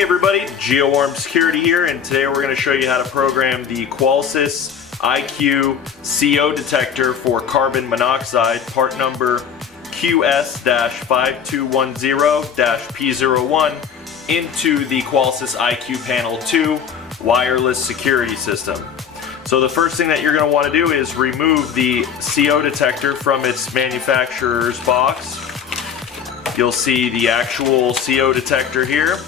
Hey everybody, GeoArm Security here, and today we're going to show you how to program the Qolsys IQ CO detector for carbon monoxide, part number QS-5210-P01, into the Qolsys IQ Panel 2 wireless security system. So the first thing that you're going to want to do is remove the CO detector from its manufacturer's box. You'll see the actual CO detector here.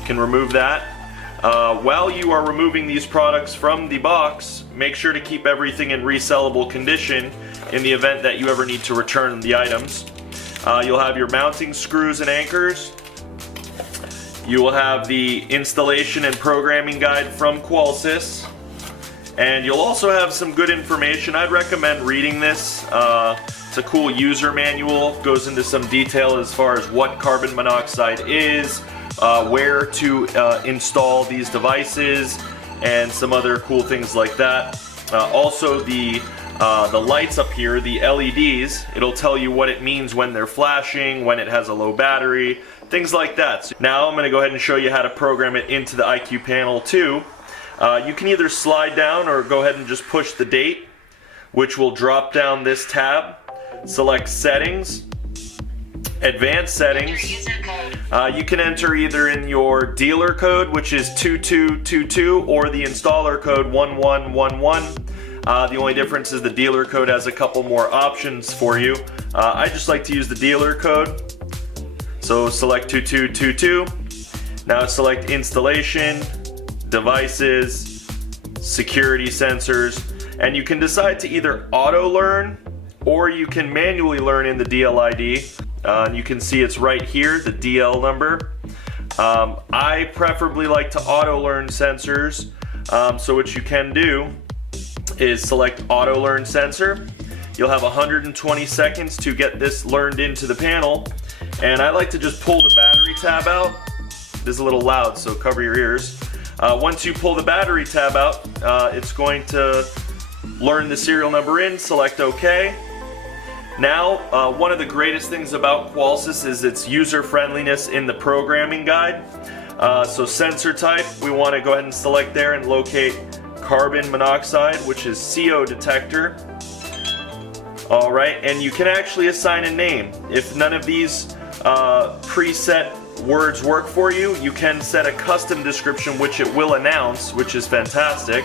You can remove that. While you are removing these products from the box, make sure to keep everything in resellable condition in the event that you ever need to return the items. You'll have your mounting screws and anchors. You will have the installation and programming guide from Qolsys. And you'll also have some good information. I'd recommend reading this. It's a cool user manual. Goes into some detail as far as what carbon monoxide is, where to install these devices, and some other cool things like that. Also the lights up here, the LEDs, it'll tell you what it means when they're flashing, when it has a low battery, things like that. So now I'm going to go ahead and show you how to program it into the IQ Panel 2. You can either slide down or go ahead and just push the date, which will drop down this tab. Select Settings, Advanced Settings. You can enter either in your dealer code, which is 2222, or the installer code 1111. The only difference is the dealer code has a couple more options for you. I just like to use the dealer code. So select 2222. Now select Installation, Devices, Security Sensors, and you can decide to either auto learn or you can manually learn in the DLID. You can see it's right here, the DL number. I preferably like to auto learn sensors, so what you can do is select auto learn sensor. You'll have 120 seconds to get this learned into the panel, and I like to just pull the battery tab out. This is a little loud, so cover your ears. Once you pull the battery tab out, it's going to learn the serial number in. Select OK. Now, one of the greatest things about Qolsys is its user friendliness in the programming guide. So sensor type, we want to go ahead and select there and locate carbon monoxide, which is CO detector. Alright, and you can actually assign a name. If none of these preset words work for you, you can set a custom description which it will announce, which is fantastic.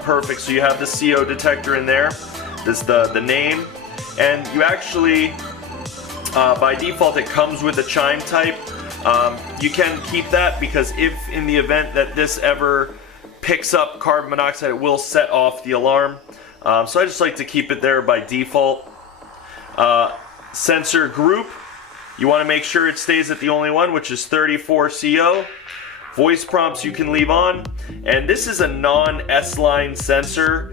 Perfect, so you have the CO detector in there. This is the name. And you actually, by default, it comes with a chime type. You can keep that because if in the event that this ever picks up carbon monoxide, it will set off the alarm. So I just like to keep it there by default. Sensor group, you want to make sure it stays at the only one, which is 34CO. Voice prompts you can leave on. And this is a non-S-line sensor.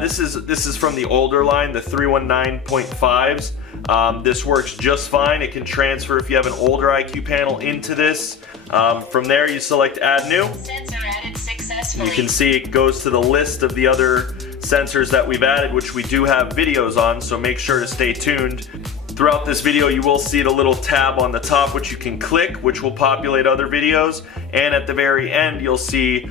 This is from the older line, the 319.5s. This works just fine. It can transfer if you have an older IQ panel into this. From there you select Add New. Sensor added successfully. You can see it goes to the list of the other sensors that we've added, which we do have videos on, so make sure to stay tuned. Throughout this video you will see the little tab on the top which you can click, which will populate other videos, and at the very end you'll see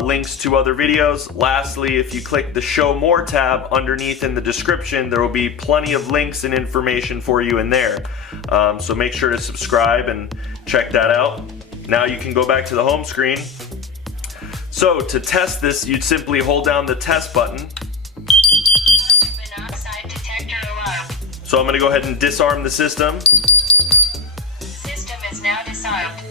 links to other videos. Lastly, if you click the Show More tab underneath in the description, there will be plenty of links and information for you in there. So make sure to subscribe and check that out. Now you can go back to the home screen. So to test this, you'd simply hold down the test button. So I'm going to go ahead and disarm the system. System is now disarmed.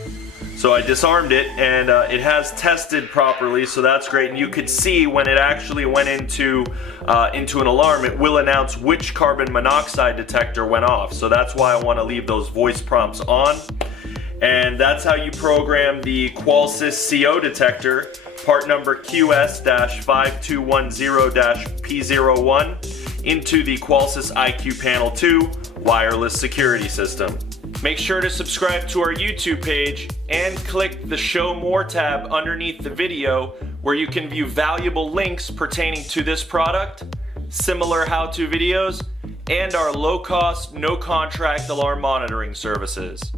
So I disarmed it, and it has tested properly, so that's great. And you could see when it actually went into an alarm, it will announce which carbon monoxide detector went off. So that's why I want to leave those voice prompts on. And that's how you program the Qolsys CO detector, part number QS-5210-P01, into the Qolsys IQ Panel 2 wireless security system. Make sure to subscribe to our YouTube page and click the Show More tab underneath the video, where you can view valuable links pertaining to this product, similar how-to videos, and our low-cost, no-contract alarm monitoring services.